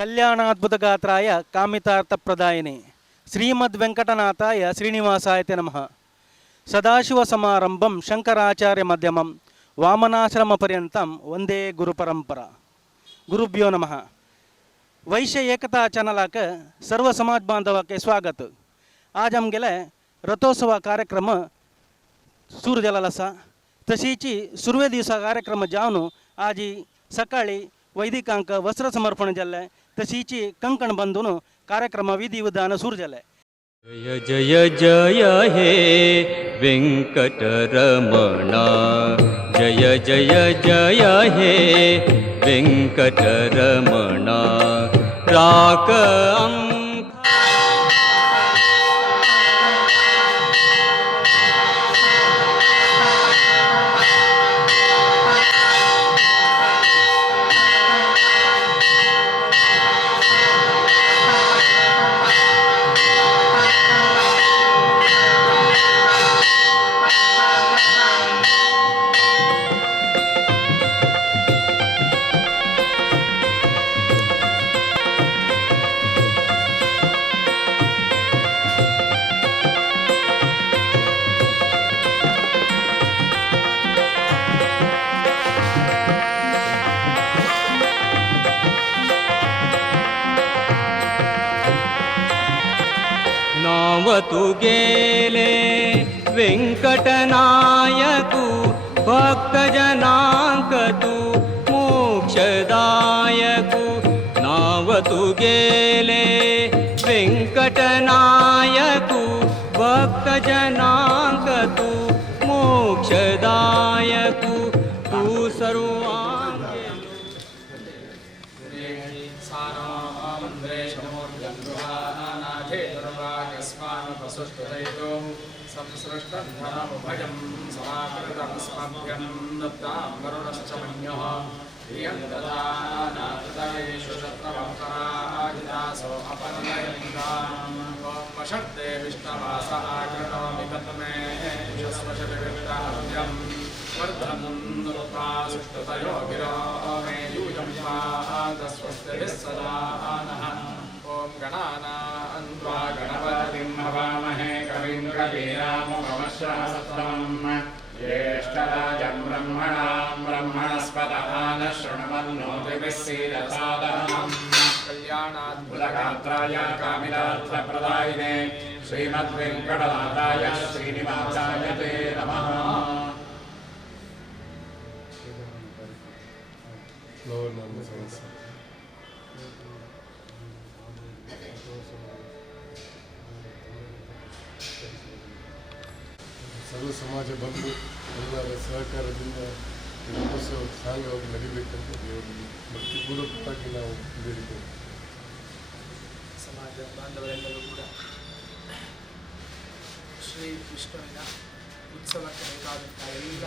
ಕಲ್ಯಾಣಾದ್ಭುತಗಾತ್ರಾಯ ಕಾಮಿತಾರ್ಥಪ್ರದಾಯಿನೇ ಶ್ರೀಮದ್ವೆಂಕಟನಾಥಾಯ ಶ್ರೀನಿವಾಸಾಯ ನಮಃ. ಸದಾಶಿವಸಮಾರಂಭಂ ಶಂಕರಾಚಾರ್ಯ ಮಧ್ಯಮಂ ವಾಮನಾಶ್ರಮ ಪರ್ಯಂತಂ ವಂದೇ ಗುರುಪರಂಪರಾ. गुरुभ्यो नमः. वैश्य एकता चैनलाक सर्व समाज बांधव के स्वागत. आज हम गेले रथोत्सव कार्यक्रम सूर जलसा तशीची सुरवे दिवसा कार्यक्रम जावन आज सकाळी वैदिकांक वस्त्र समर्पण जल्ले तशीची कंकण बंधून कार्यक्रम विधी विधान सूर जले. जय जय जय हे वेंकटरमणा, जय जय जय हे वेंकटरमणा. राक नावतु गेले वेंकटनायकु भक्तजनांकतु मोक्षदायकु. नावतु गेले वेंकटनायकु भक्तजनांकतु मोक्षदायकु. तू सर्वांगे संसृष्टधनमुभयं समाकृतमस्मभ्यं दत्तां वरुणश्च मन्यः प्रियं ददानाथेषु शत्रवक्तराजितासो अपनयन्ताम्. ॐ वषट्ते विष्णवासः कृणोमि कतमे यशस्वशविवृत्ताभ्यं वर्धनं दुर्गा सुष्ठुतयो गिरो मे यूयं पादस्वस्तिभिः सदा नः. ॐ गणानान्त्वा गणपतिं हवामहे कविं कवीनामुपमश्रवस्तमम्. ज्येष्ठराजं ब्रह्मणां ब्रह्मणस्पतः न शृण्वन्नोतिभिः सीदसादनम्. कल्याणाद्भुतगात्राय कामितार्थप्रदायिने श्रीमद्वेंकटनाथाय श्रीनिवासाय ते नमः. ಸರ್ವ ಸಮಾಜ ಬಂದು ಎಲ್ಲರ ಸಹಕಾರದಿಂದ ರಥೋತ್ಸವ ಸಾಂಗವಾಗಿ ನಡಿಬೇಕಂತ ದೇವರಲ್ಲಿ ಭಕ್ತಿಪೂರ್ವಕವಾಗಿ ನಾವು ಬೇಡಿದ್ದೇವೆ. ಸಮಾಜ ಬಾಂಧವರೆಲ್ಲರೂ ಕೂಡ ಶ್ರೀ ವಿಷ್ಣುವಿನ ಉತ್ಸವಕ್ಕೆ ಬೇಕಾದಂಥ ಎಲ್ಲ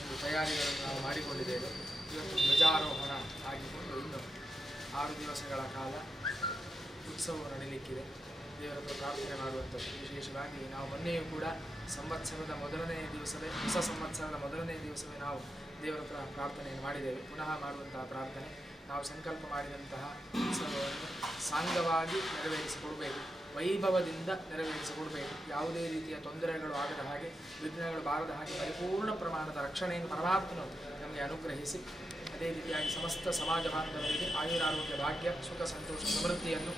ಒಂದು ತಯಾರಿಗಳನ್ನು ನಾವು ಮಾಡಿಕೊಂಡಿದ್ದೇವೆ. ಇವತ್ತು ಧ್ವಜಾರೋಹಣ ಆಗಿಕೊಂಡು ಇನ್ನು 6 ದಿವಸಗಳ ಕಾಲ ಉತ್ಸವವು ನಡೀಲಿಕ್ಕಿದೆ. ದೇವರನ್ನು ಪ್ರಾರ್ಥನೆ ಮಾಡುವಂಥದ್ದು. ವಿಶೇಷವಾಗಿ ನಾವು ಮೊನ್ನೆಯೂ ಕೂಡ ಸಂವತ್ಸರದ ಮೊದಲನೇ ದಿವಸವೇ, ಹೊಸ ಸಂವತ್ಸರದ ಮೊದಲನೇ ದಿವಸವೇ ನಾವು ದೇವರ ಪ್ರಾರ್ಥನೆಯನ್ನು ಮಾಡಿದ್ದೇವೆ. ಪುನಃ ಮಾಡುವಂತಹ ಪ್ರಾರ್ಥನೆ, ನಾವು ಸಂಕಲ್ಪ ಮಾಡಿದಂತಹ ಉತ್ಸವವನ್ನು ಸಾಂಗವಾಗಿ ನೆರವೇರಿಸಿಕೊಡಬೇಕು, ವೈಭವದಿಂದ ನೆರವೇರಿಸಿಕೊಡಬೇಕು. ಯಾವುದೇ ರೀತಿಯ ತೊಂದರೆಗಳು ಆಗದ ಹಾಗೆ, ವಿಘ್ನಗಳು ಬಾರದ ಹಾಗೆ ಪರಿಪೂರ್ಣ ಪ್ರಮಾಣದ ರಕ್ಷಣೆಯನ್ನು ಪರಮಾತ್ಮನು ನಮಗೆ ಅನುಗ್ರಹಿಸಿ, ಅದೇ ರೀತಿಯಾಗಿ ಸಮಸ್ತ ಸಮಾಜ ಬಾಂಧವರಿಗೆ ಆಯುರಾರೋಗ್ಯ ಭಾಗ್ಯ ಸುಖ ಸಂತೋಷ ಸಮೃದ್ಧಿಯನ್ನು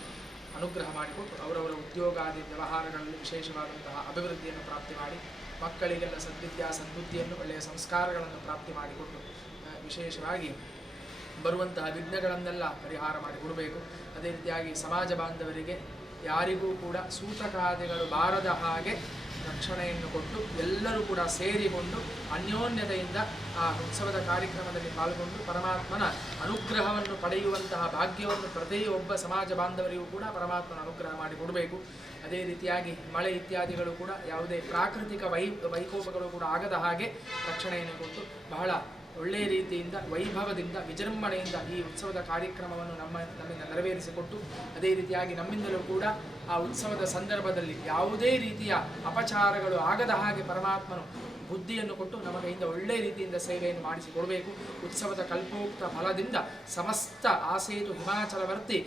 ಅನುಗ್ರಹ ಮಾಡಿಕೊಟ್ಟು ಅವರವರ ಉದ್ಯೋಗಾದಿ ವ್ಯವಹಾರಗಳಲ್ಲಿ ವಿಶೇಷವಾದಂತಹ ಅಭಿವೃದ್ಧಿಯನ್ನು ಪ್ರಾಪ್ತಿ ಮಾಡಿ, ಮಕ್ಕಳಿಗೆಲ್ಲ ಸದ್ವಿದ್ಯಾ ಸದ್ಬುದ್ಧಿಯನ್ನು ಒಳ್ಳೆಯ ಸಂಸ್ಕಾರಗಳನ್ನು ಪ್ರಾಪ್ತಿ ಮಾಡಿಕೊಟ್ಟು ವಿಶೇಷವಾಗಿ ಬರುವಂತಹ ವಿಘ್ನಗಳನ್ನೆಲ್ಲ ಪರಿಹಾರ ಮಾಡಿಕೊಡಬೇಕು. ಅದೇ ರೀತಿಯಾಗಿ ಸಮಾಜ ಬಾಂಧವರಿಗೆ ಯಾರಿಗೂ ಕೂಡ ಸೂತಕಾದಿಗಳು ಬಾರದ ಹಾಗೆ ರಕ್ಷಣೆಯನ್ನು ಕೊಟ್ಟು ಎಲ್ಲರೂ ಕೂಡ ಸೇರಿಕೊಂಡು ಅನ್ಯೋನ್ಯತೆಯಿಂದ ಆ ಉತ್ಸವದ ಕಾರ್ಯಕ್ರಮದಲ್ಲಿ ಪಾಲ್ಗೊಂಡು ಪರಮಾತ್ಮನ ಅನುಗ್ರಹವನ್ನು ಪಡೆಯುವಂತಹ ಭಾಗ್ಯವನ್ನು ಪ್ರತಿಯೊಬ್ಬ ಸಮಾಜ ಬಾಂಧವರಿಗೂ ಕೂಡ ಪರಮಾತ್ಮನ ಅನುಗ್ರಹ ಮಾಡಿಕೊಡಬೇಕು. ಅದೇ ರೀತಿಯಾಗಿ ಮಳೆ ಇತ್ಯಾದಿಗಳು ಕೂಡ ಯಾವುದೇ ಪ್ರಾಕೃತಿಕ ವೈಕೋಪಗಳು ಕೂಡ ಆಗದ ಹಾಗೆ ರಕ್ಷಣೆಯನ್ನು ಕೊಟ್ಟು ಬಹಳ ಒಳ್ಳೆಯ ರೀತಿಯಿಂದ ವೈಭವದಿಂದ ವಿಜೃಂಭಣೆಯಿಂದ ಈ ಉತ್ಸವದ ಕಾರ್ಯಕ್ರಮವನ್ನು ನಮ್ಮಿಂದ ನೆರವೇರಿಸಿಕೊಟ್ಟು, ಅದೇ ರೀತಿಯಾಗಿ ನಮ್ಮಿಂದಲೂ ಕೂಡ ಆ ಉತ್ಸವದ ಸಂದರ್ಭದಲ್ಲಿ ಯಾವುದೇ ರೀತಿಯ ಅಪಚಾರಗಳು ಆಗದ ಹಾಗೆ ಪರಮಾತ್ಮನು ಬುದ್ಧಿಯನ್ನು ಕೊಟ್ಟು ನಮ್ಮ ಕೈಯಿಂದ ಒಳ್ಳೆಯ ರೀತಿಯಿಂದ ಸೇವೆಯನ್ನು ಮಾಡಿಸಿಕೊಡಬೇಕು. ಉತ್ಸವದ ಕಲ್ಪೋಕ್ತ ಫಲದಿಂದ ಸಮಸ್ತ ಆಸೇತು ಹಿಮಾಚಲವರ್ತಿ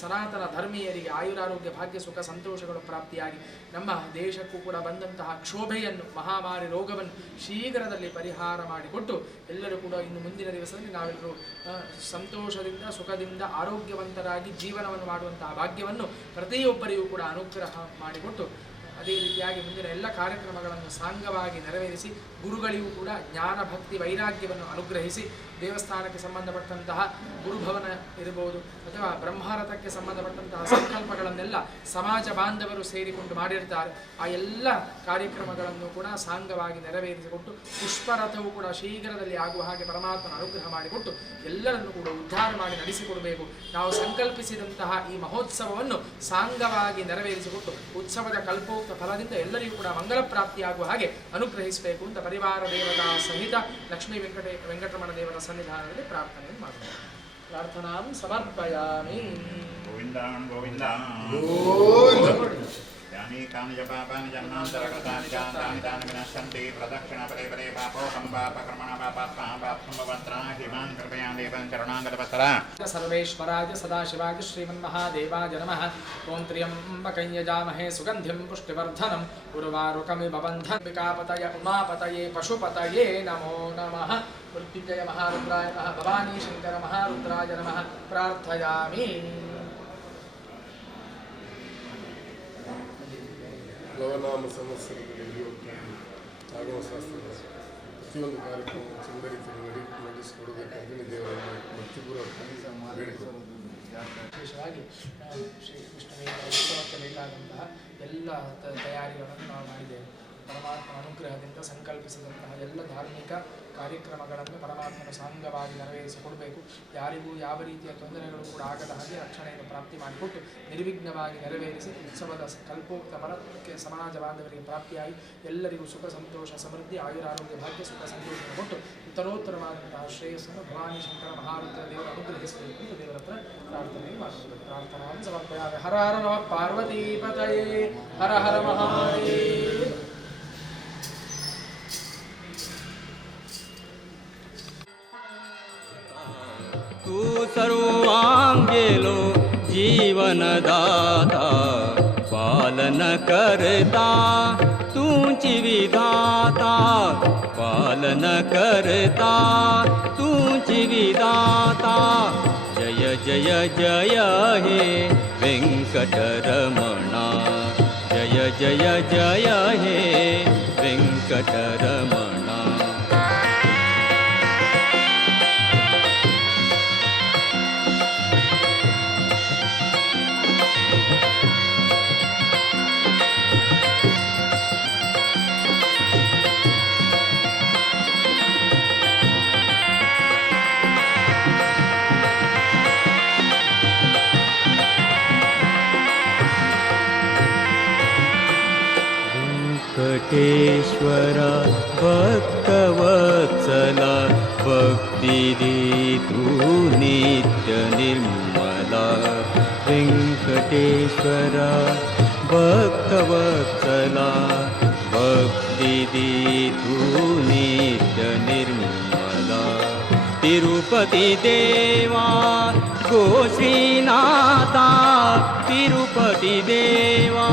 ಸನಾತನ ಧರ್ಮೀಯರಿಗೆ ಆಯುರಾರೋಗ್ಯ ಭಾಗ್ಯ ಸುಖ ಸಂತೋಷಗಳು ಪ್ರಾಪ್ತಿಯಾಗಿ ನಮ್ಮ ದೇಶಕ್ಕೂ ಕೂಡ ಬಂದಂತಹ ಕ್ಷೋಭೆಯನ್ನು ಮಹಾಮಾರಿ ರೋಗವನ್ನು ಶೀಘ್ರದಲ್ಲಿ ಪರಿಹಾರ ಮಾಡಿಕೊಟ್ಟು ಎಲ್ಲರೂ ಕೂಡ ಇನ್ನು ಮುಂದಿನ ದಿವಸದಲ್ಲಿ ನಾವೆಲ್ಲರೂ ಸಂತೋಷದಿಂದ ಸುಖದಿಂದ ಆರೋಗ್ಯವಂತರಾಗಿ ಜೀವನವನ್ನು ಮಾಡುವಂತಹ ಭಾಗ್ಯವನ್ನು ಪ್ರತಿಯೊಬ್ಬರಿಗೂ ಕೂಡ ಅನುಗ್ರಹ ಮಾಡಿಕೊಟ್ಟು ಅದೇ ರೀತಿಯಾಗಿ ಮುಂದಿನ ಎಲ್ಲ ಕಾರ್ಯಕ್ರಮಗಳನ್ನು ಸಾಂಗವಾಗಿ ನೆರವೇರಿಸಿ ಗುರುಗಳಿಗೂ ಕೂಡ ಜ್ಞಾನ ಭಕ್ತಿ ವೈರಾಗ್ಯವನ್ನು ಅನುಗ್ರಹಿಸಿ ದೇವಸ್ಥಾನಕ್ಕೆ ಸಂಬಂಧಪಟ್ಟಂತಹ ಗುರುಭವನ ಇರಬಹುದು ಅಥವಾ ಬ್ರಹ್ಮರಥಕ್ಕೆ ಸಂಬಂಧಪಟ್ಟಂತಹ ಸಂಕಲ್ಪಗಳನ್ನೆಲ್ಲ ಸಮಾಜ ಬಾಂಧವರು ಸೇರಿಕೊಂಡು ಮಾಡಿರ್ತಾರೆ. ಆ ಎಲ್ಲ ಕಾರ್ಯಕ್ರಮಗಳನ್ನು ಕೂಡ ಸಾಂಗವಾಗಿ ನೆರವೇರಿಸಿಕೊಟ್ಟು ಪುಷ್ಪರಥವು ಕೂಡ ಶೀಘ್ರದಲ್ಲಿ ಆಗುವ ಹಾಗೆ ಪರಮಾತ್ಮನ ಅನುಗ್ರಹ ಮಾಡಿಕೊಟ್ಟು ಎಲ್ಲರನ್ನು ಕೂಡ ಉದ್ಧಾರ ಮಾಡಿ ನಡೆಸಿಕೊಡಬೇಕು. ನಾವು ಸಂಕಲ್ಪಿಸಿದಂತಹ ಈ ಮಹೋತ್ಸವವನ್ನು ಸಾಂಗವಾಗಿ ನೆರವೇರಿಸಿಕೊಟ್ಟು ಉತ್ಸವದ ಕಲ್ಪೋಕ್ತ ಫಲದಿಂದ ಎಲ್ಲರಿಗೂ ಕೂಡ ಮಂಗಲ ಪ್ರಾಪ್ತಿಯಾಗುವ ಹಾಗೆ ಅನುಗ್ರಹಿಸಬೇಕು ಅಂತ ಪರಿವಾರ ದೇವತಾ ಸಹಿತ ಲಕ್ಷ್ಮೀ ವೆಂಕಟರಮಣ ದೇವರ ಸನ್ನಿಧಾನದಲ್ಲಿ ಪ್ರಾರ್ಥನೆ ಮಾಡುತ್ತೇವೆ. ಪ್ರಾರ್ಥನಾಂ ಸಮರ್ಪಯಾಮಿ. ಗೋವಿಂದಾನ್ ಗೋವಿಂದ ಯಾನಿ ಕಾನಿ ಜಪಾಪಾನಿ ಜನ್ಮಾಂತರಕೃತಾನಿ ಜಾತಾನಿ ತಾನಿ ವಿನಶ್ಯಂತಿ ಪ್ರದಕ್ಷಿಣ ಪದೇ ಪದೇ ಪಾಪೋಹಂ ಪಾಪಕರ್ಮಣ ಪಾಪಾತ್ಮ ಪಾಪಸಂಭವಂತರ ಹಿಮಾನ್ ಕೃಪಯಾಂ ದೇವಂ ಚರಣಾಂಗತಪತ್ರ ಸರ್ವೇಶ್ವರಾಯ ಸದಾಶಿವಾಯ ಶ್ರೀಮನ್ಮಹಾದೇವಾಯ ನಮಃ. ಓಂ ತ್ರ್ಯಂಬಕಂ ಯಜಾಮಹೇ ಸುಗಂಧಿಂ ಪುಷ್ಟಿವರ್ಧನಂ ಉರ್ವಾರುಕಮಿವ ಬಂಧನ್ವಿಕಾಪತಯ ಉಮಾಪತಯೇ ಪಶುಪತಯೇ ನಮೋ ನಮಃ. ಮೃತ್ಯುಂಜಯ ಮಹಾರುದ್ರಾಯ ನಮಃ. ಭವಾನಿ ಶಂಕರ ಮಹಾರುದ್ರಾಯ ನಮಃ ಪ್ರಾರ್ಥಯಾಮಿ. ನವನಾಮ ಸಂವತ್ಸರದಲ್ಲಿ ಆಗಮ ಶಾಸ್ತ್ರದ ಪ್ರತಿಯೊಂದು ಕಾರ್ಯಕ್ರಮ ಚಂದ ರೀತಿಯಲ್ಲಿ ನಡೆಸಿಕೊಡಬೇಕಾಗಿ ದೇವರನ್ನು ಭಕ್ತಿಪೂರ್ವಕ ಬೇಡಿಕೊಳ್ಳುವುದು. ವಿಶೇಷವಾಗಿ ಶ್ರೀ ವಿಷ್ಣುವಿನ ಉತ್ಸವಕ್ಕೆ ಬೇಕಾದಂತಹ ಎಲ್ಲ ತಯಾರಿಗಳನ್ನು ನಾವು ಮಾಡಿದ್ದೇವೆ. ಪರಮಾತ್ಮನ ಅನುಗ್ರಹದಿಂದ ಸಂಕಲ್ಪಿಸಿದಂತಹ ಎಲ್ಲ ಧಾರ್ಮಿಕ ಕಾರ್ಯಕ್ರಮಗಳನ್ನು ಪರಮಾತ್ಮನ ಸಾಂಗವಾಗಿ ನೆರವೇರಿಸಿಕೊಡಬೇಕು. ಯಾರಿಗೂ ಯಾವ ರೀತಿಯ ತೊಂದರೆಗಳು ಕೂಡ ಆಗದ ಹಾಗೆ ರಕ್ಷಣೆಯನ್ನು ಪ್ರಾಪ್ತಿ ಮಾಡಿಕೊಟ್ಟು ನಿರ್ವಿಘ್ನವಾಗಿ ನೆರವೇರಿಸಿ ಉತ್ಸವದ ಕಲ್ಪೋಕ್ತ ಫಲಕ್ಕೆ ಸಮಾಜ ಬಾಂಧವರಿಗೆ ಪ್ರಾಪ್ತಿಯಾಗಿ ಎಲ್ಲರಿಗೂ ಸುಖ ಸಂತೋಷ ಸಮೃದ್ಧಿ ಆಯುರಾರೋಗ್ಯ ಭಾಗ್ಯ ಸುಖ ಸಂತೋಷವನ್ನು ಕೊಟ್ಟು ಉತ್ತರೋತ್ತರವಾದಂತಹ ಶ್ರೇಯಸ್ಸನ್ನು ಭವಾನಿ ಶಂಕರ ಮಹಾರುದ್ರ ದೇವರು ಅನುಗ್ರಹಿಸಬೇಕು ಎಂದು ದೇವರ ಹತ್ರ ಪ್ರಾರ್ಥನೆ ಮಾಡುವುದು. ಪ್ರಾರ್ಥನಾ ಸಮರ್ಪಯಾಮಿ. ಹರ ಹರ ನಮಃ ಪಾರ್ವತೀಪತಯೇ ಹರ ಹರ ಮಹಾದೇವ. तू सर्वांगेलो जीवनदाता पालन करता तूची विधाता पालन करता तूची विधाता जय जय जय हे वेंकटरमणा जय जय जय हे वेंकटरमणा. वेंकटेश्वरा भक्तवत्सला भक्तिदी तू नित्य निर्मला. वेंकटेश्वरा भक्तवत्सला भक्तिदी तू नित्य निर्मला. तिरुपति देवा गो श्रीनाथा तिरुपति देवा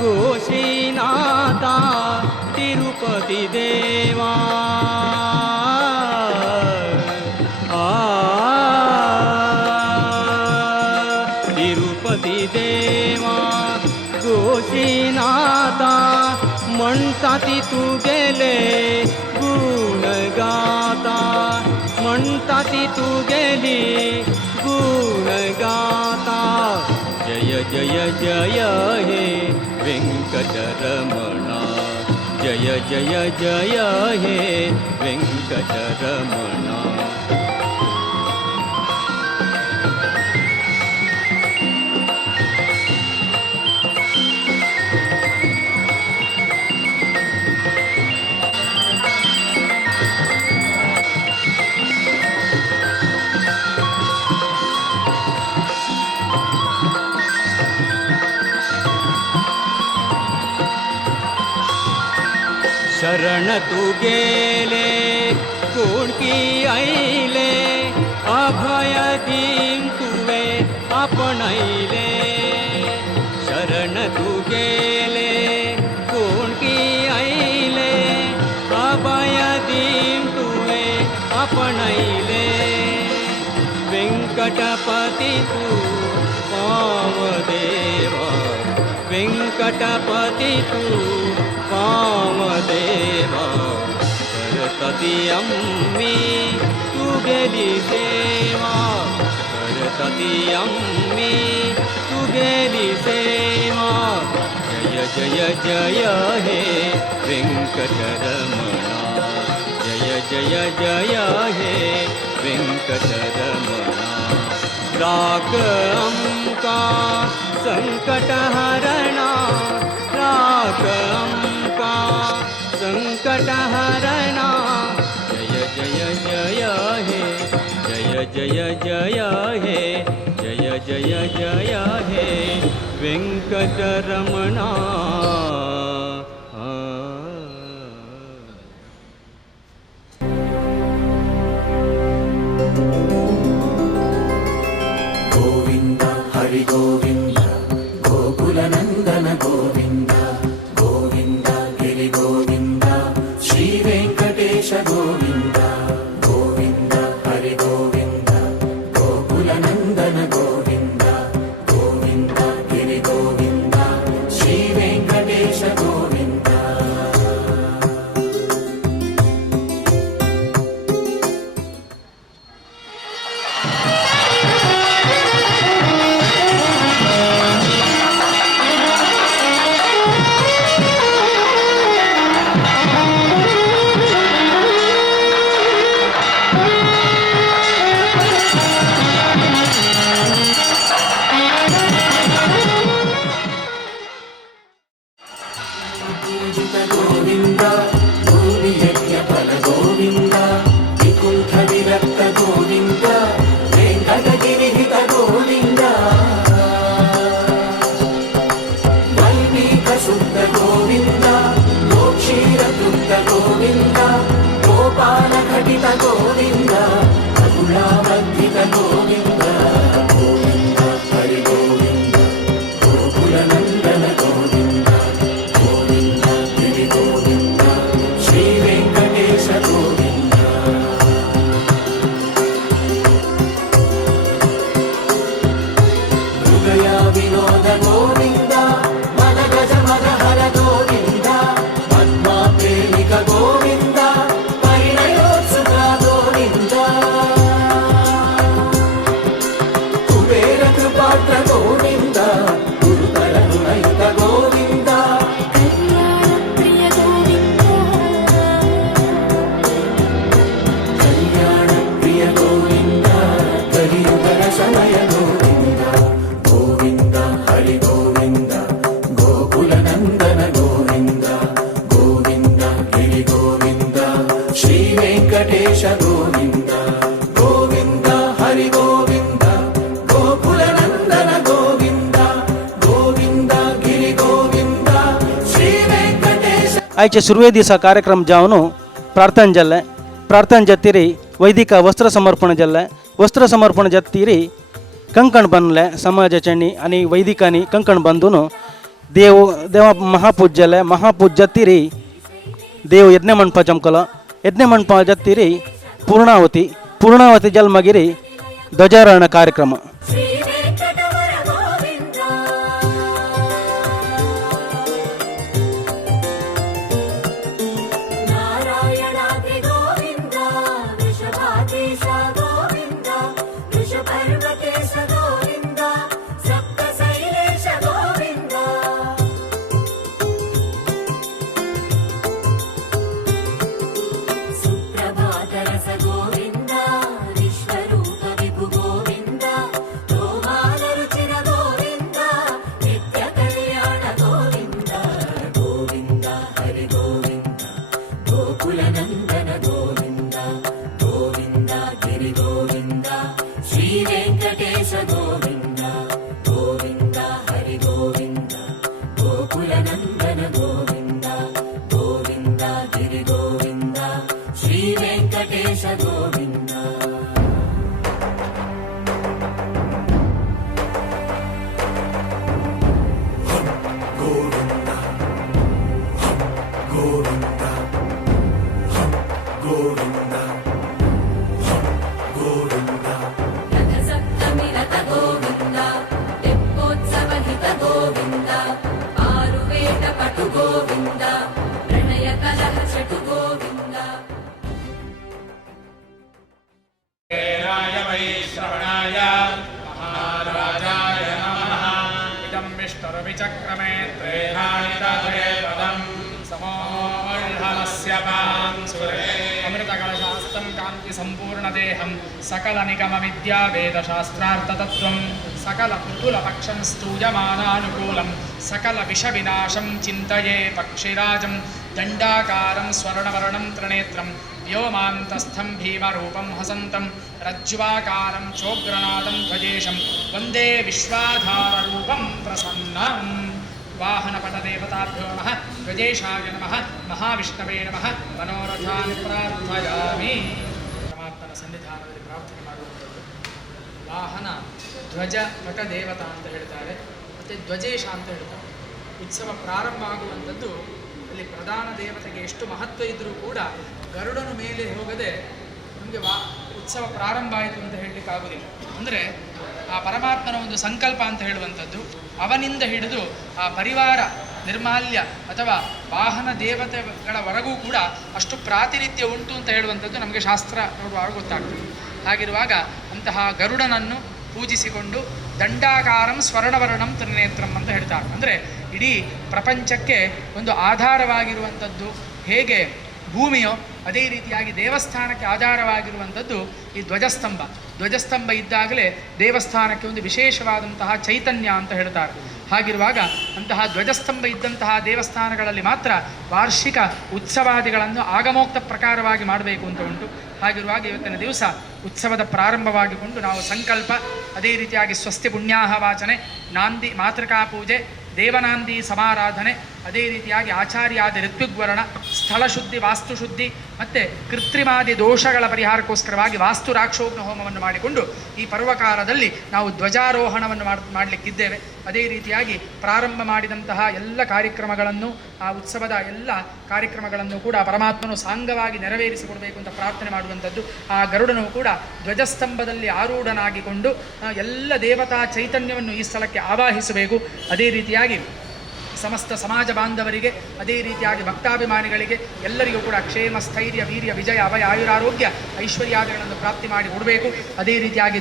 गो श्रीनाथा तिरुपति देवा. तिरुपति देवा गो श्रीनाथा म्हणता ती तू गेले गुण गाता म्हणता ती तू गेली गुण गाता. जय जय जय हे वेंकटरमणा जय जय जय हे वेंकटरमणा. शरण तू गेले कोणकी आईले अभय दीन तुवे आपणैले शरण तू गेले कोणकी आईले अभय दीन तुवे आपणैले वेंकटपति तू पावदेवा वेंकटपति तू पावदेवा करतति अम्मी तू गेली सेवा करतति अम्मी तू गेली सेवा जय जय जय हे वेंकटरमणा जय जय जय हे वेंकटरमणा राग अंका संकटहरणा राग अंका संकटहरणा जय जय जय हे जय जय जय हे जय जय जय हे वेंकटरमणा गोविन्द हरि गोविन्द गोकुलनन्दन गोविन्द गोविन्द गिरि गोविन्द श्रीवेङ्कटेश गोविन्द गोविन्द हरि गोविन्द गोकुलनन्दन गोविन्द गोविन्द गिरि गोविन्द श्रीवेङ्कटेश गोविन्द गोविन्द भूमियज्ञफल गोविन्द विकुण्ठ विरक्त गोविन्द वेङ्कटगिरिहित गोविन्द वल्मीक शुद्ध गोविन्द गोक्षीरतृप्त गोविन्द गोपाल घटित गोविन्द अकुलावर्धित गोविन्द गोविन्द हरि गोविन्द गोकुलनन्दन गोविन्द गोविन्द गिरि गोविन्द श्रीवेङ्कटेश गोविन्द हृदया विनोद गोविन्द मनगज मदहर गोविन्द पद्मा प्रेमिक गोविन्द परिणयोत्सुक गोविन्द कुबेर कृपात्र गोविन्द गुरुतर गुणयुत गोविन्द प्रिय गोविन्द कल्याण प्रिय गोविन्द कलियुगर शमय गोविन्द गोविन्द हरि गोविन्द गोकुलनन्दन गोविन्द गोविन्द गिरि गोविन्द श्रीवेङ्कटेश गोविन्द गोविन्द हरि गोविन्द गोकुलनन्दन गोविन्द गोविन्द गिरि गोविन्द श्रीवेङ्कटेश आयचे सुरवे दिसा कार्यक्रम जावन प्रार्थना जातीरी वैदिक वस्त्र समर्पण जाल्ले वस्त्र समर्पण जातीरी कंकण बांदले समाजाच्यांनी आनी वैदिकांनी कंकण बांदून देवा महापूज जातीरी देव यज्ञ मंडप जमकलो यज्ञ मंडप जातीरी पूर्णावती जाल मागीर ध्वजारोहण कार्यक्रम श्री वेङ्कटवर गोविन्द नारायणाद्रि गोविन्द वृषभाधीश गोविन्द वृषपर्वतेश गोविन्द सप्तशैलेश गोविन्द सुप्रभातरस गोविन्द विश्वरूप विभु गोविन्द आरुवेद पटु गोविन्द प्रणय कलह चटु गोविन्द राय वैश्रवणाय महाराजाय नमः इदं विष्णुर्विचक्रमे त्रेणानिदधे पदम् समोर्हमस्य पांसुरे अमृतकलशास्त्रं कान्तिसम्पूर्णदेहं सकलनिगमविद्यावेदशास्त्रार्थतत्त्वं सकलकुतुलपक्षं स्तूयमानानुकूलं सकलविषविनाशं चिन्तये पक्षिराजं दण्डाकारं स्वर्णवर्णं त्रिनेत्रं व्योमान्तस्थं भीमरूपं हसन्तं रज्ज्वाकारं चोग्रनादं ध्वजेशं वन्दे विश्वाधाररूपं प्रसन्नम् वाहनपटदेवताभ्यो नमः ध्वजेशाय नमः महाविष्णवे नमः मनोरथान् ಪ್ರಾರ್ಥಯಾಮಿ ಪರಮಾತ್ಮನ ಸನ್ನಿಧಾನದಲ್ಲಿ ಪ್ರಾರ್ಥನೆ ಮಾಡುವಂಥದ್ದು ವಾಹನ ಧ್ವಜ ಪಟ ದೇವತಾ ಅಂತ ಹೇಳ್ತಾರೆ ಮತ್ತು ಧ್ವಜೇಶ ಅಂತ ಹೇಳ್ತಾರೆ. ಉತ್ಸವ ಪ್ರಾರಂಭ ಆಗುವಂಥದ್ದು ಅಲ್ಲಿ ಪ್ರಧಾನ ದೇವತೆಗೆ ಎಷ್ಟು ಮಹತ್ವ ಇದ್ದರೂ ಕೂಡ ಗರುಡನು ಮೇಲೆ ಹೋಗದೆ ನಮಗೆ ಉತ್ಸವ ಪ್ರಾರಂಭ ಆಯಿತು ಅಂತ ಹೇಳಲಿಕ್ಕಾಗೋದಿಲ್ಲ. ಅಂದರೆ ಆ ಪರಮಾತ್ಮನ ಒಂದು ಸಂಕಲ್ಪ ಅಂತ ಹೇಳುವಂಥದ್ದು ಅವನಿಂದ ಹಿಡಿದು ಆ ಪರಿವಾರ ನಿರ್ಮಾಲ್ಯ ಅಥವಾ ವಾಹನ ದೇವತೆಗಳವರೆಗೂ ಕೂಡ ಅಷ್ಟು ಪ್ರಾತಿನಿಧ್ಯ ಉಂಟು ಅಂತ ಹೇಳುವಂಥದ್ದು ನಮಗೆ ಶಾಸ್ತ್ರ ನೋಡುವಾಗ ಗೊತ್ತಾಗ್ತದೆ. ಹಾಗಿರುವಾಗ ಅಂತಹ ಗರುಡನನ್ನು ಪೂಜಿಸಿಕೊಂಡು ದಂಡಾಕಾರಂ ಸ್ವರ್ಣವರ್ಣಂ ತ್ರಿನೇತ್ರಂ ಅಂತ ಹೇಳ್ತಾರೆ. ಅಂದರೆ ಇಡೀ ಪ್ರಪಂಚಕ್ಕೆ ಒಂದು ಆಧಾರವಾಗಿರುವಂಥದ್ದು ಹೇಗೆ ಭೂಮಿಯೋ ಅದೇ ರೀತಿಯಾಗಿ ದೇವಸ್ಥಾನಕ್ಕೆ ಆಧಾರವಾಗಿರುವಂಥದ್ದು ಈ ಧ್ವಜಸ್ತಂಭ. ಧ್ವಜಸ್ತಂಭ ಇದ್ದಾಗಲೇ ದೇವಸ್ಥಾನಕ್ಕೆ ಒಂದು ವಿಶೇಷವಾದಂತಹ ಚೈತನ್ಯ ಅಂತ ಹೇಳ್ತಾರೆ. ಹಾಗಿರುವಾಗ ಅಂತಹ ಧ್ವಜಸ್ತಂಭ ಇದ್ದಂತಹ ದೇವಸ್ಥಾನಗಳಲ್ಲಿ ಮಾತ್ರ ವಾರ್ಷಿಕ ಉತ್ಸವಾದಿಗಳನ್ನು ಆಗಮೋಕ್ತ ಪ್ರಕಾರವಾಗಿ ಮಾಡಬೇಕು ಅಂತ ಉಂಟು. ಹಾಗಿರುವಾಗ ಇವತ್ತಿನ ದಿವಸ ಉತ್ಸವದ ಪ್ರಾರಂಭವಾಗಿಕೊಂಡು ನಾವು ಸಂಕಲ್ಪ, ಅದೇ ರೀತಿಯಾಗಿ ಸ್ವಸ್ತಿ ಪುಣ್ಯಾಹ ವಾಚನೆ, ನಾಂದಿ ಮಾತೃಕಾ ಪೂಜೆ, ದೇವನಾಂದಿ ಸಮಾರಾಧನೆ, ಅದೇ ರೀತಿಯಾಗಿ ಆಚಾರ್ಯಾದಿ ಋತ್ವಿಗ್ವರ್ಣ, ಸ್ಥಳಶುದ್ಧಿ, ವಾಸ್ತುಶುದ್ಧಿ ಮತ್ತು ಕೃತ್ರಿಮಾದಿ ದೋಷಗಳ ಪರಿಹಾರಕ್ಕೋಸ್ಕರವಾಗಿ ವಾಸ್ತು ರಾಕ್ಷೋಗ್ನ ಹೋಮವನ್ನು ಮಾಡಿಕೊಂಡು ಈ ಪರ್ವಕಾಲದಲ್ಲಿ ನಾವು ಧ್ವಜಾರೋಹಣವನ್ನು ಮಾಡಲಿಕ್ಕಿದ್ದೇವೆ. ಅದೇ ರೀತಿಯಾಗಿ ಪ್ರಾರಂಭ ಮಾಡಿದಂತಹ ಎಲ್ಲ ಕಾರ್ಯಕ್ರಮಗಳನ್ನು, ಆ ಉತ್ಸವದ ಎಲ್ಲ ಕಾರ್ಯಕ್ರಮಗಳನ್ನು ಕೂಡ ಪರಮಾತ್ಮನು ಸಾಂಗವಾಗಿ ನೆರವೇರಿಸಿಕೊಡಬೇಕು ಅಂತ ಪ್ರಾರ್ಥನೆ ಮಾಡುವಂಥದ್ದು. ಆ ಗರುಡನು ಕೂಡ ಧ್ವಜಸ್ತಂಭದಲ್ಲಿ ಆರೂಢನಾಗಿಕೊಂಡು ಎಲ್ಲ ದೇವತಾ ಚೈತನ್ಯವನ್ನು ಈ ಸ್ಥಳಕ್ಕೆ ಆವಾಹಿಸಬೇಕು. ಅದೇ ರೀತಿಯಾಗಿ ಸಮಸ್ತ ಸಮಾಜ ಬಾಂಧವರಿಗೆ, ಅದೇ ರೀತಿಯಾಗಿ ಭಕ್ತಾಭಿಮಾನಿಗಳಿಗೆ ಎಲ್ಲರಿಗೂ ಕೂಡ ಕ್ಷೇಮ, ಸ್ಥೈರ್ಯ, ವೀರ್ಯ, ವಿಜಯ, ಅಭಯ, ಆಯುರಾರೋಗ್ಯ, ಐಶ್ವರ್ಯಾದಿಗಳನ್ನು ಪ್ರಾಪ್ತಿ ಮಾಡಿ ಕೊಡಬೇಕು. ಅದೇ ರೀತಿಯಾಗಿ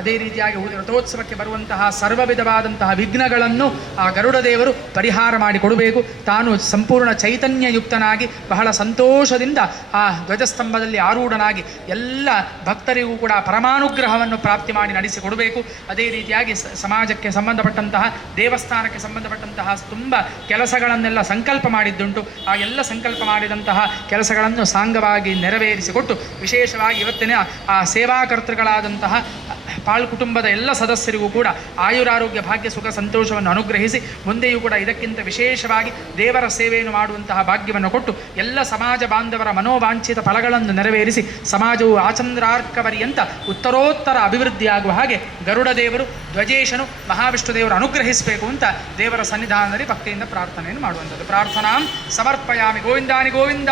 ಅದೇ ರೀತಿಯಾಗಿ ರಥೋತ್ಸವಕ್ಕೆ ಬರುವಂತಹ ಸರ್ವ ವಿಧವಾದಂತಹ ವಿಘ್ನಗಳನ್ನು ಆ ಗರುಡ ದೇವರು ಪರಿಹಾರ ಮಾಡಿ ಕೊಡಬೇಕು. ತಾನು ಸಂಪೂರ್ಣ ಚೈತನ್ಯಯುಕ್ತನಾಗಿ ಬಹಳ ಸಂತೋಷದಿಂದ ಆ ಧ್ವಜಸ್ತಂಭದಲ್ಲಿ ಆರೂಢನಾಗಿ ಎಲ್ಲ ಭಕ್ತರಿಗೂ ಕೂಡ ಪರಮಾನುಗ್ರಹವನ್ನು ಪ್ರಾಪ್ತಿ ಮಾಡಿ ನಡೆಸಿಕೊಡಬೇಕು. ಅದೇ ರೀತಿಯಾಗಿ ಸಮಾಜಕ್ಕೆ ಸಂಬಂಧಪಟ್ಟಂತಹ, ದೇವಸ್ಥಾನಕ್ಕೆ ಸಂಬಂಧಪಟ್ಟಂತಹ ತುಂಬ ಕೆಲಸಗಳನ್ನೆಲ್ಲ ಸಂಕಲ್ಪ ಮಾಡಿದ್ದುಂಟು. ಆ ಎಲ್ಲ ಸಂಕಲ್ಪ ಮಾಡಿದಂತಹ ಕೆಲಸಗಳನ್ನು ಸಾಂಗವಾಗಿ ನೆರವೇರಿಸಿಕೊಟ್ಟು ವಿಶೇಷವಾಗಿ ಇವತ್ತಿನ ಆ ಸೇವಾಕರ್ತೃಗಳಾದಂತಹ ಪಾಳು ಕುಟುಂಬದ ಎಲ್ಲ ಸದಸ್ಯರಿಗೂ ಕೂಡ ಆಯುರಾರೋಗ್ಯ, ಭಾಗ್ಯ, ಸುಖ, ಸಂತೋಷವನ್ನು ಅನುಗ್ರಹಿಸಿ ಮುಂದೆಯೂ ಕೂಡ ಇದಕ್ಕಿಂತ ವಿಶೇಷವಾಗಿ ದೇವರ ಸೇವೆಯನ್ನು ಮಾಡುವಂತಹ ಭಾಗ್ಯವನ್ನು ಕೊಟ್ಟು ಎಲ್ಲ ಸಮಾಜ ಬಾಂಧವರ ಮನೋವಾಂಛಿತ ಫಲಗಳನ್ನು ನೆರವೇರಿಸಿ ಸಮಾಜವು ಆಚಂದ್ರಾರ್ಕವರಿಯಂತ ಉತ್ತರೋತ್ತರ ಅಭಿವೃದ್ಧಿಯಾಗುವ ಹಾಗೆ ಗರುಡ ದೇವರು, ಧ್ವಜೇಶನು, ಮಹಾವಿಷ್ಣು ದೇವರು ಅನುಗ್ರಹಿಸಬೇಕು ಅಂತ ದೇವರ ಸನ್ನಿಧಾನದಲ್ಲಿ ಭಕ್ತಿಯಿಂದ ಪ್ರಾರ್ಥನೆಯನ್ನು ಮಾಡುವಂಥದ್ದು. ಪ್ರಾರ್ಥನಾಂ ಸಮರ್ಪಯಾಮಿ. ಗೋವಿಂದಾನಿ ಗೋವಿಂದ.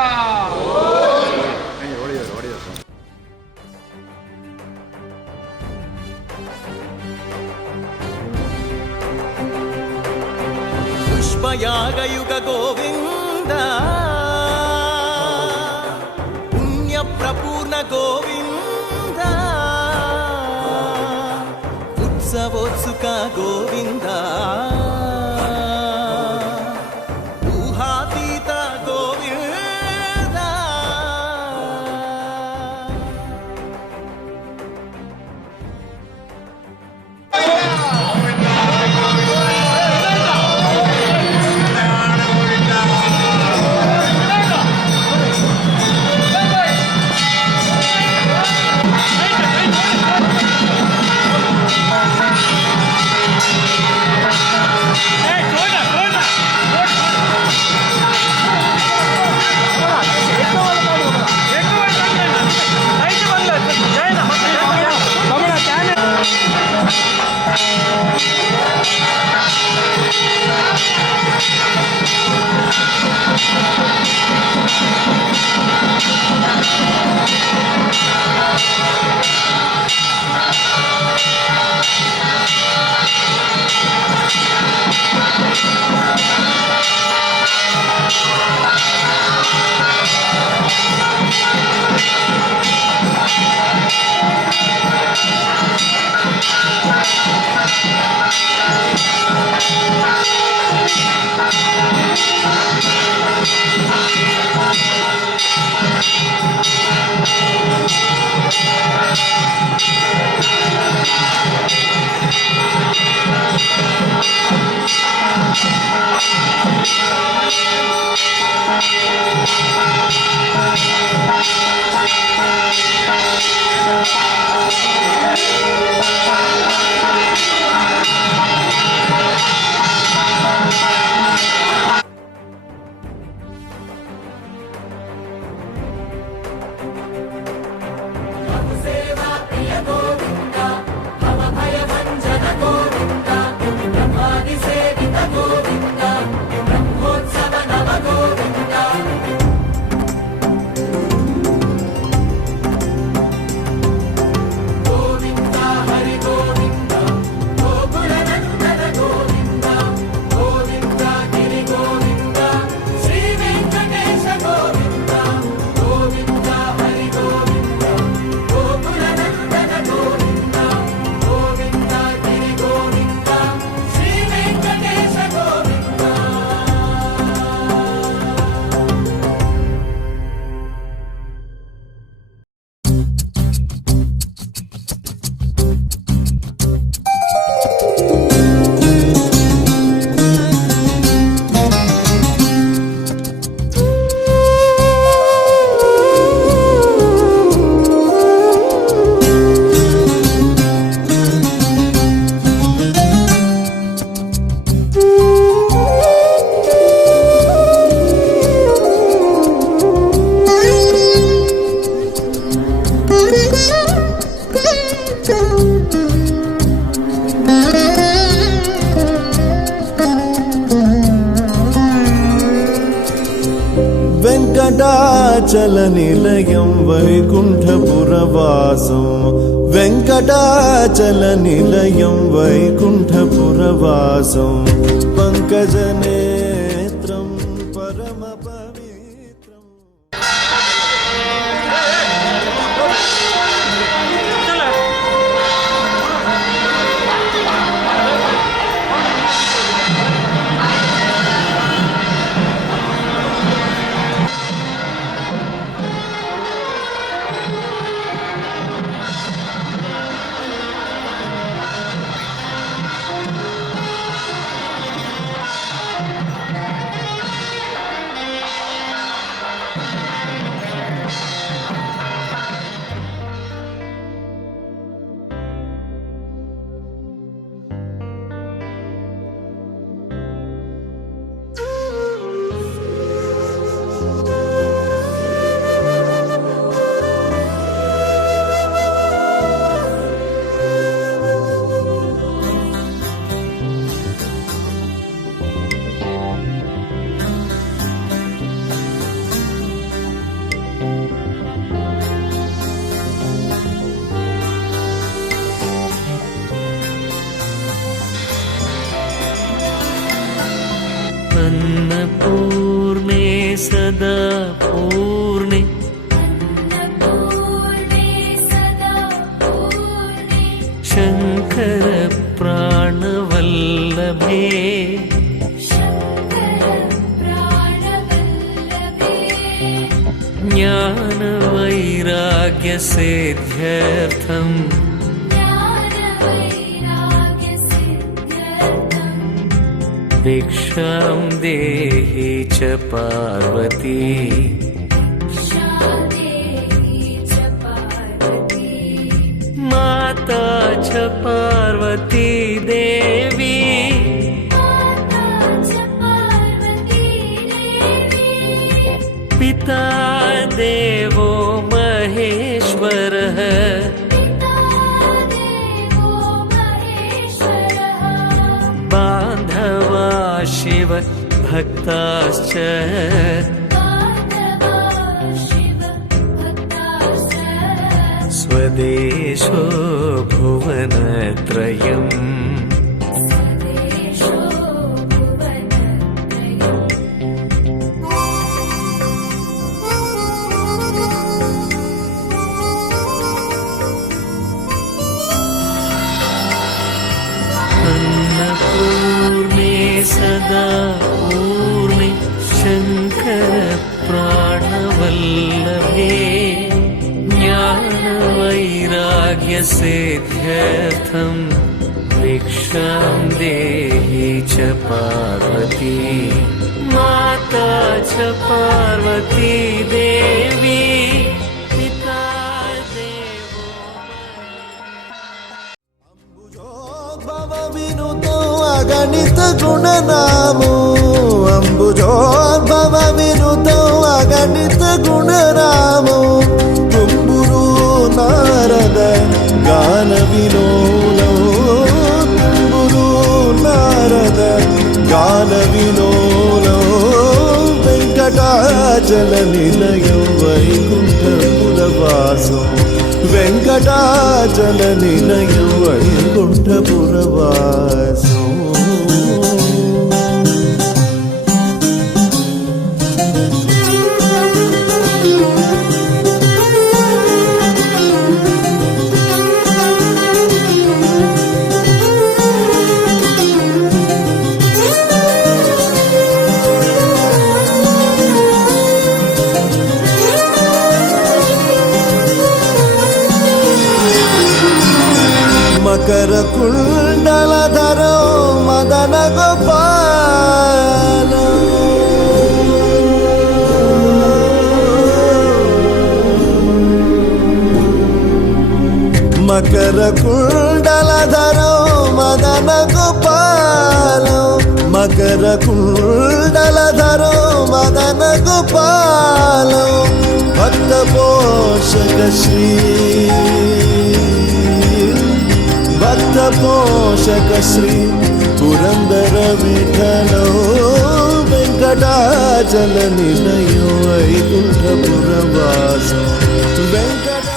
पुष्पयागयुग गोविन्द पुण्यप्रपूर्ण गोविन्द उत्सवोत्सुक गोविन्द ऊहातीत गोविन्द वेङ्कटाचलनिलयं वैकुण्ठपुरवासं वेङ्कटाचलनिलयं वैकुण्ठपुरवासं पङ्कजनेत्रं परमपवित्रम्। अन्नपूर्णे सदा पूर्णे अन्नपूर्णे सदा पूर्णे शङ्कर प्राणवल्लभे शङ्कर प्राणवल्लभे ज्ञानवैराग्यसिद्ध्यर्थम् ज्ञानवैराग्यसिद्ध्यर्थम् दीक्षां देहि च पार्वती देहि च पार्वती माता च पार्वती देवी माता च पार्वती देवी पिता देवो महेश्वरः पिता देवो महेश्वरः बान्धवा शिव भक्ताश्च बान्धवा शिव भक्ताश्च स्वदेशो भुवनत्रयम् स्वदेशो भुवनत्रयम् अन्नपूर्णे सदा पूर्णे शङ्कर प्राणवल्लभे ज्ञानवैराग्यसिद्ध्यर्थम् दीक्षां देहि च पार्वती माता च पार्वती देवी पिता देवो अम्बुजोद्भवविनुतो अगणित गुणनामो अम्बुजोद्भवविनुतो अगणित गुणनामो तुम्बुरु नारद गानविलोलो तुम्बुरु नारद गानविलोलो वेङ्कटाचलनिलयं वैकुण्ठपुरवासो वेङ्कटाचलनिलयं वैकुण्ठपुरवासो मकरकुण्डलधरो मदन गोपाल मकरकुण्डलधरो मदन गोपाल मकरकुण्डलधरो मदन गोपाल भक्तपोषक श्री भक्तपोषक श्री पुरन्दर विठलो वेङ्कट వెంకటాచల నిలయో వైకుంఠపురవాసో వెంకటా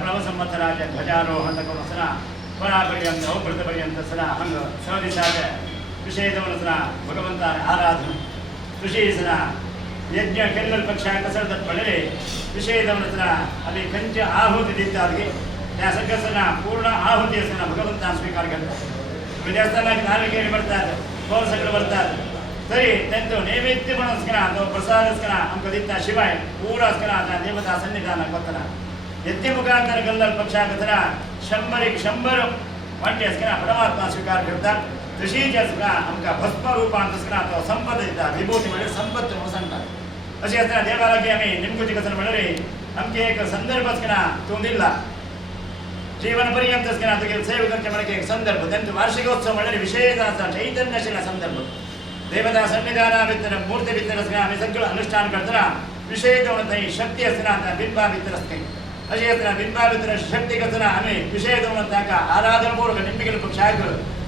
प्लव संवत्सराच्या ध्वजारोहणकवसना परापर्यंत औपृतपर्यंत सदा अंग सहदिशाच्या विषयदवनसना भगवंता आराधन ऋषीसना यज्ञ केल्लल पक्ष कसरत पडले विषयदवनसना ಅಲ್ಲಿ ಕಂಚ ಆಹುತಿ ದಿದ್ದಾರಿಗೆ त्या सगळ्यांना पूर्ण आहुती असताना भगवंता स्वीकार करतात विद्यार्थ्यांना नारळी ಬರ್ತಾರೆ गोर सगळं ಬರ್ತಾರೆ तरी त्यांचं नैवेद्य पण असकना तो प्रसाद असकना आमका दिता शिवाय पूरा असकना त्या देवता सन्निधानाक वतना यज्ञ मुखांतर गल्लल पक्षाकतना 100 वाटे असकना परमात्मा स्वीकार करतात तशीच असकना आमका भस्म रूपांत असकना तो संपत दिता विभूती म्हणजे संपत म्हणून सांगतात अशी असताना देवाला की आम्ही निमगुती कसं म्हणले आमके एक संदर्भ असकना तो दिला जीवनपर्यंत असकना तो सेवकांच्या म्हणजे एक संदर्भ त्यांचा वार्षिकोत्सव म्हणजे विशेष चैतन्यशील संदर्भ देवता सन्निधानाभितर मूर्ती भितर असताना आम्ही सगळं अनुष्ठान करताना विषय देऊन शक्ती असताना बिंबा भितर असते अशी असताना बिंबा भितर शक्ती करताना आम्ही विषय देऊन ताका आराधनपूर्वक निंबिकेल पक्षाक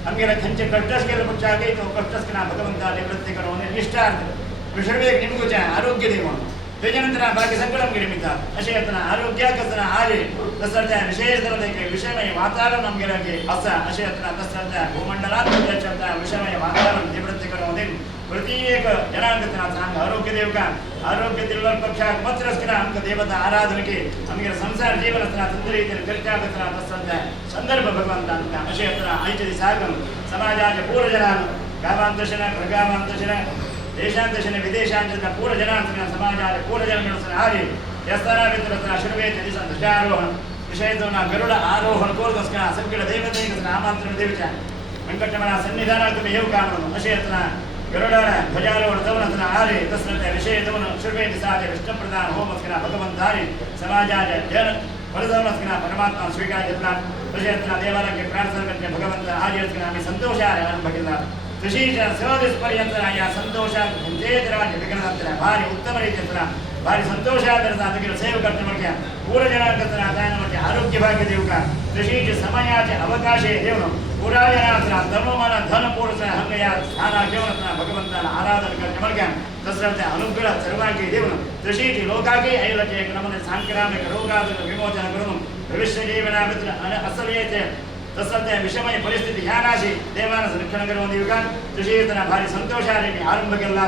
आमगेला खंचे कष्टच केलं पक्षाक तो कष्टच करा भगवंता निवृत्ती करून निष्ठार्थ विषय निमगुच्या आरोग्य दे म्हणून त्याच्यानंतर बाकी सगळं आमगे निमित्तात असे असताना आरोग्याक असताना आले तसं त्या विशेष देऊन विषयमय वातावरण आमगेला की असा असे असताना तसं त्या भूमंडलात त्या विषयमय वातावरण निवृत्ती करून प्रत्येक जनांगतना चांग आरोग्य देव का आरोग्य दिल्लर पक्षाक मात्र असकना आमका देवता आराधन के आमगे संसार जीवन असताना सुंदरीत करत्यागतना तसं त्या संदर्भ भगवंता आमका असे असताना आयच्या दिसागम समाजाच्या पूर्वजनान गावांतशना प्रगावांतशना देशांतशना विदेशांतशना पूर्वजनांतना समाजाच्या पूर्वजनांना आले यास्ताना भितर शिरवेच्या दिवसात ध्वजारोहण विषय जाऊन गरुड आरोहण करत असताना सगळ्या देवतेला आमंत्रण देवच्या वेंकटरमण सन्निधानात तुम्ही येऊ का म्हणून असे असताना गरुडाला ध्वजारोहण जाऊन असताना आले तसं त्या विषय जाऊन शिरवे दिवसाचे विष्णुप्रधान होम असताना भगवंताने समाजाच्या जन फलजाऊन असताना परमात्मा स्वीकार घेतला तसे असताना देवाला की प्रार्थना करते भगवंत आज असताना आम्ही संतोषाने आरंभ केला तशीच्या सहजपर्यंत या संतोषात राज विग्रहात भारी उत्तम रीतीला भारी संतोषात सेव करते म्हणजे पूर्वजनांकतना त्यानं म्हणजे आरोग्य भाग्य देऊ का तशीच समयाचे अवकाशे देऊन पुराजनांना धर्ममान धन पुरुष हंग या स्थाना घेऊन भगवंताला आराधन करते म्हणजे तसं त्या अनुग्रह सर्वांगी देऊन तशीच लोकांकी ऐलचे एक नमूने सांक्रामिक रोगातून विमोचन करून भविष्य जीवनामित्र आणि असल येते तसं त्या विषमय परिस्थिती ह्या नाशी देवानं रक्षण करून देऊ का तशी भारी संतोषाने मी आरंभ केला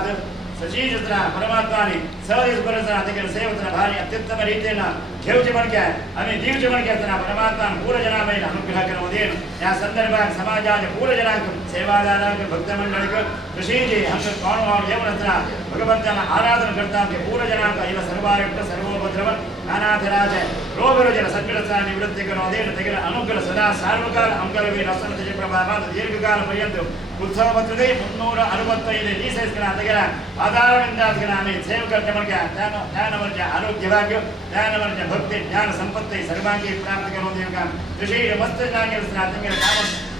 सजीज परमात्माने सहज तिकडे सेवतना भारी अत्युत्तम रीतीनं घेऊचे म्हणक्या आम्ही जीवचे म्हणक्या परमात्मा पूर्वजनाबाईला अनुग्रह करून देईन या संदर्भात समाजाच्या पूर्वजनांक सेवादारांक भक्तमंडळीक तशीच हंग कोण येऊन असताना भगवंतांना आराधन करता पूर्वजनांक इव सर्वायुक्त सर्वोपद्रव नानाथराज रोगरुजन सद्गुणचा निवृत्ती करून देईन तिकडे अनुग्रह सदा सार्वकाल अंकलवी रसन त्याचे प्रभावात दीर्घकालपर्यंत उत्सव पत्रदे 365 दिवस तिकडे आधारविंद आम्ही सेव करते म्हणजे ज्ञानवरच्या आरोग्य भाग्य ज्ञानवरच्या भक्ती ज्ञान संपत्ती सर्वांगी प्राप्त करून देऊ का तशी मस्त जागेल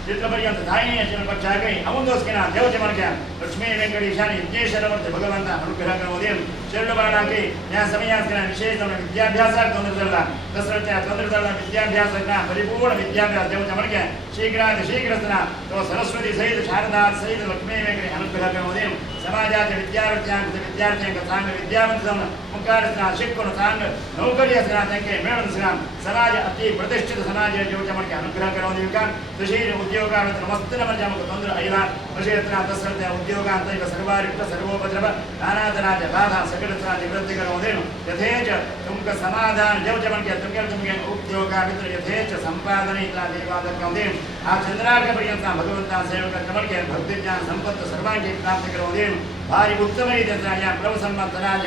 तिथपर्यंत धायनी असेल पक्षाकही अमुदोस केला देवचे म्हणक्या लक्ष्मी व्यंकटेशाने यज्ञेश्वरवरचे भगवंता अनुग्रह करून देईल शरणबाळाकी या समयात विशेष विद्याभ्यासात तोंदरला तसं त्या तोंदरला विद्याभ्यास परिपूर्ण विद्याभ्यास देवच्या म्हणक्या शीघ्रात शीघ्रसना तो सरस्वती सहित शारदा सहित लक्ष्मी व्यंकटे अनुग्रह करून देईल समाजाच्या विद्यार्थ्यांना चांगलं विद्यावंत जाऊन मुखार शिकून चांगलं नोकरी असणार त्यांचे मिळून असणार समाज अति प्रतिष्ठित समाज जेवच्या म्हणके अनुग्रह करून देऊ का तशी उद्योगात मस्त म्हणजे आमक तोंदर ऐला तसे तसं त्या उद्योगांत सर्वारिक्त सर्वोपद्रव नानाथराज बाधा सकल निवृत्ति करोदे यथेच तुमक समाधान जब जमन के तुमके उद्योग मित्र यथेच संपादन इतना देवादन करोदे आ चंद्रार्क पर्यंत भगवंता सेवक कमल के भक्ति ज्ञान संपत्ति सर्वांगी प्राप्ति करोदे भारी उत्तम रीत्या या प्रभु संवत्सराज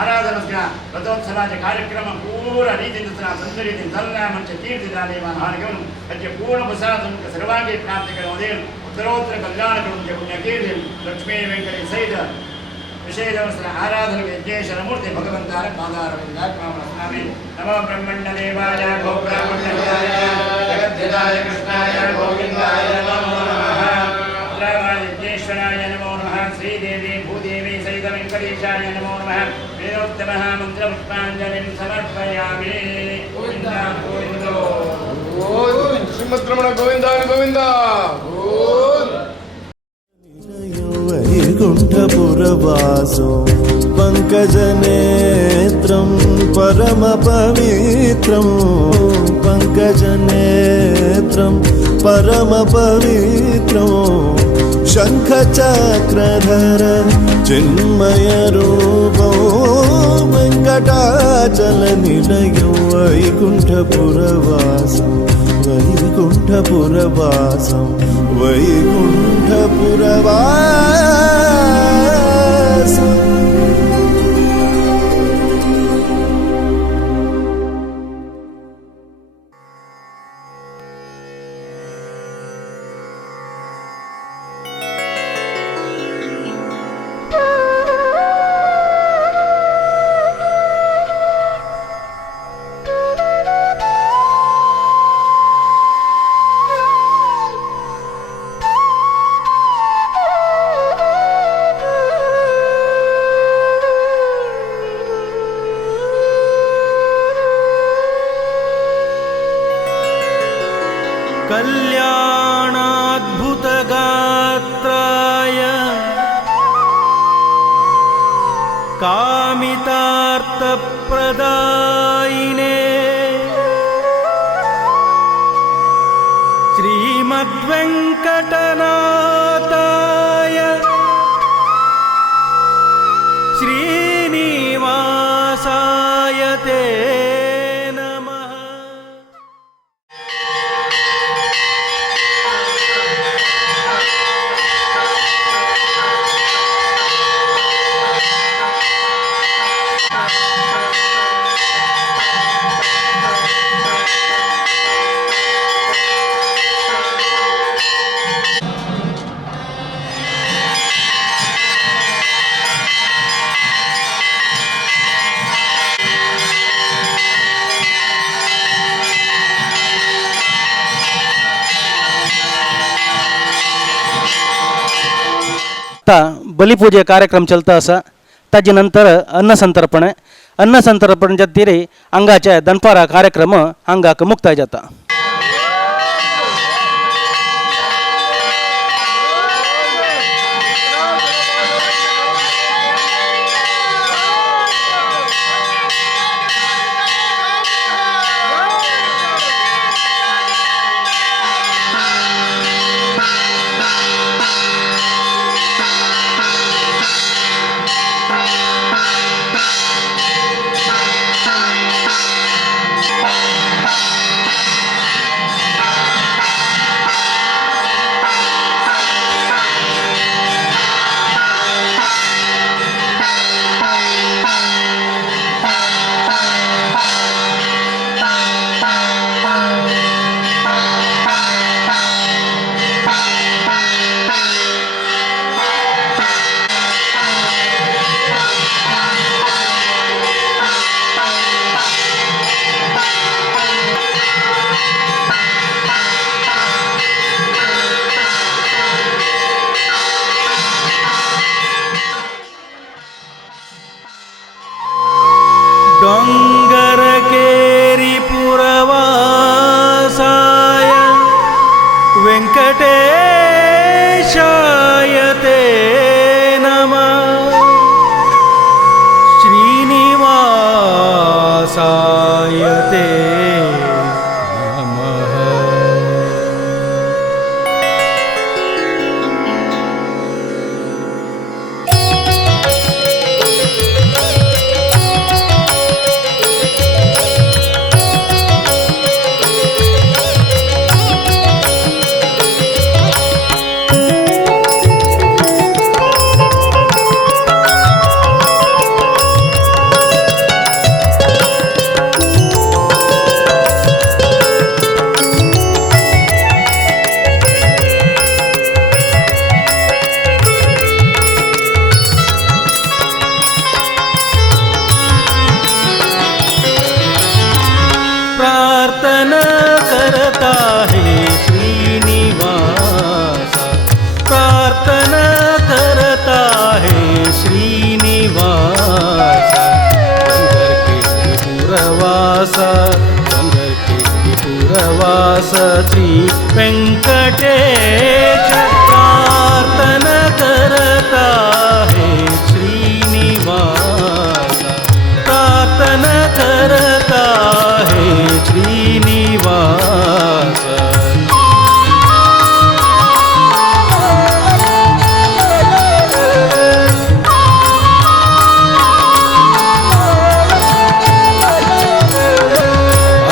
आराधनस्य रथोत्सवाचे कार्यक्रम पूर्ण रीतिया संतरीति सल्लामंच कीर्तिदाने महानगम अद्य पूर्ण प्रसाद सर्वांगी प्राप्ति करोदे उत्तरोत्तर कल्याण करुण पुण्यकीर्ति लक्ष्मी वेंकटे सहित विशेषवस्त्र आराधन यज्ञेश्वर मूर्ति भगवंतार पादारविंदात्मावस्नामि नमो ब्रह्मण्डदेवाय गोब्राह्मण्याय जगद्धिताय कृष्णाय गोविंदाय नमो नमः रामाय यज्ञेश्वराय नमो नमः श्रीदेवी भूदेवी सहित वेंकटेशाय नमो नमः वेदोक्तमः मन्त्रपुष्पाञ्जलिं समर्पयामि गोविन्दा गोविन्दो శ్రీమద్రమణ గోవింద గోవింద వైకుంఠపురవాసో పంకజనేత్రం పరమ పవిత్రం పంకజనేత్రం పరమ పవిత్రం శంఖచక్రధర చిన్మయ రూపో వెంకటాచల నిలయం వైకుంఠపురవాసం వైకుంఠపురవాసం వైకుంఠపురవాసం कल्याणाद्भुतगात्राय कामितार्थप्रदायिने श्रीमद्वेङ्कटनाथाय श्रीनिवासाय ते बलिपूजे कार्यक्रम चलता असा त्याच्यानंतर अन्नसंतर्पणेच्या तिरी अंगाच्या दनपारा कार्यक्रम अंगाक मुक्ताय जाता. प्रार्थना करता है श्रीनिवास, प्रार्थना करता है श्रीनिवास। गंगर के पुरवास, गंगर के पुरवास श्री वेंकटेश, प्रार्थना करता है श्रीनिवास, प्रार्थना करता है श्रीनिवास।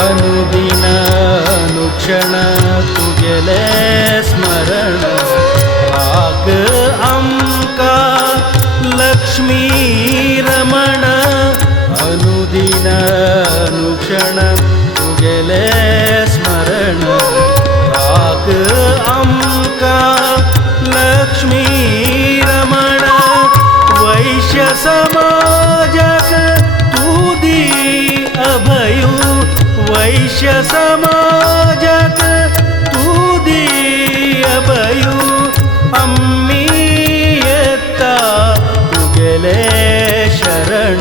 अनुदिन अनुक्षण तुझले स्मरण, राग अंका लक्ष्मी रमण। अनुदिन अनुक्षण तुझले स्मरण, राग अंका लक्ष्मी रमण। वैश्य समाजक तू दी अभयु, वैश्य समाजक तू दी अभयु। अम्मी येता तू गेले शरण,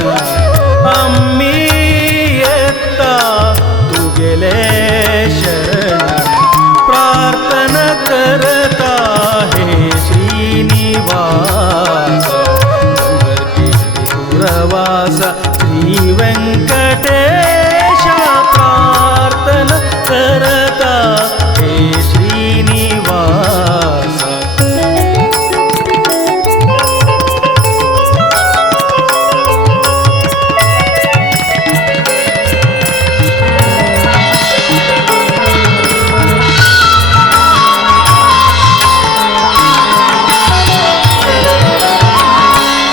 अम्मी येता तू गेले शरण। प्रार्थना करता है श्रीनिवास, गंगर के पुरवास श्री वेंकटेश, प्रार्थना करता है श्रीनिवास।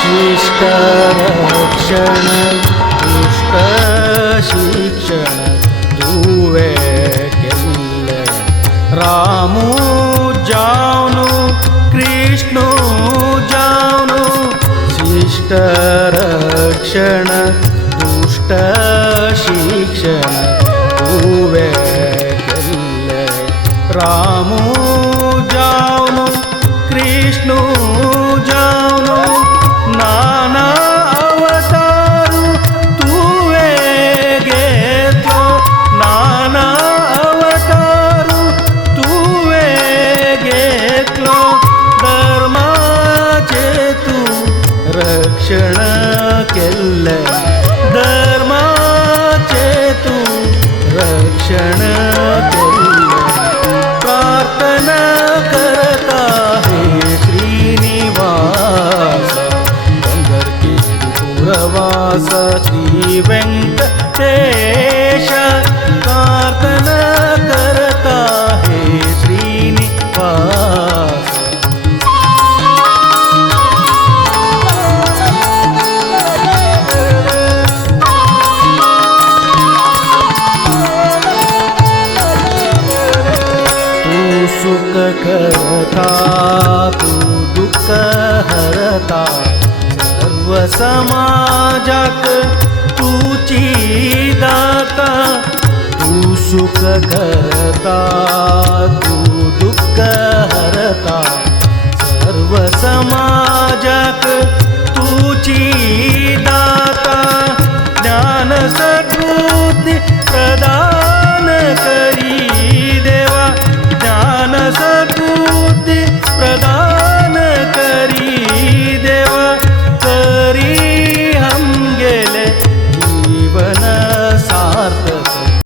शिष्ट रक्षण दुष्ट शिक्षण दुवे केल्ले, रामू जावनु कृष्णू जावनु। शिष्ट रक्षण दुष्ट शिक्षण दुवे केल्ले, रामू जावनु कृष्णू जावनु। नाना अवतारू तुवे घेतलो, नाना अवतारू तुवे घेतलो। धर्माचे तू रक्षण केल्ले, धर्माचे तू रक्षण केल्ले। प्रार्थना करता है श्रीनिवास, गंगर के पुरवास श्री वेंकटेश, प्रार्थना करता है श्रीनिवास। तू सुख करता तू दुःख हरता, सर्व समाजक तूची दाता। तू सुख करता तू दुःख हरता, सर्व समाजक तूची दाता। ज्ञान सद्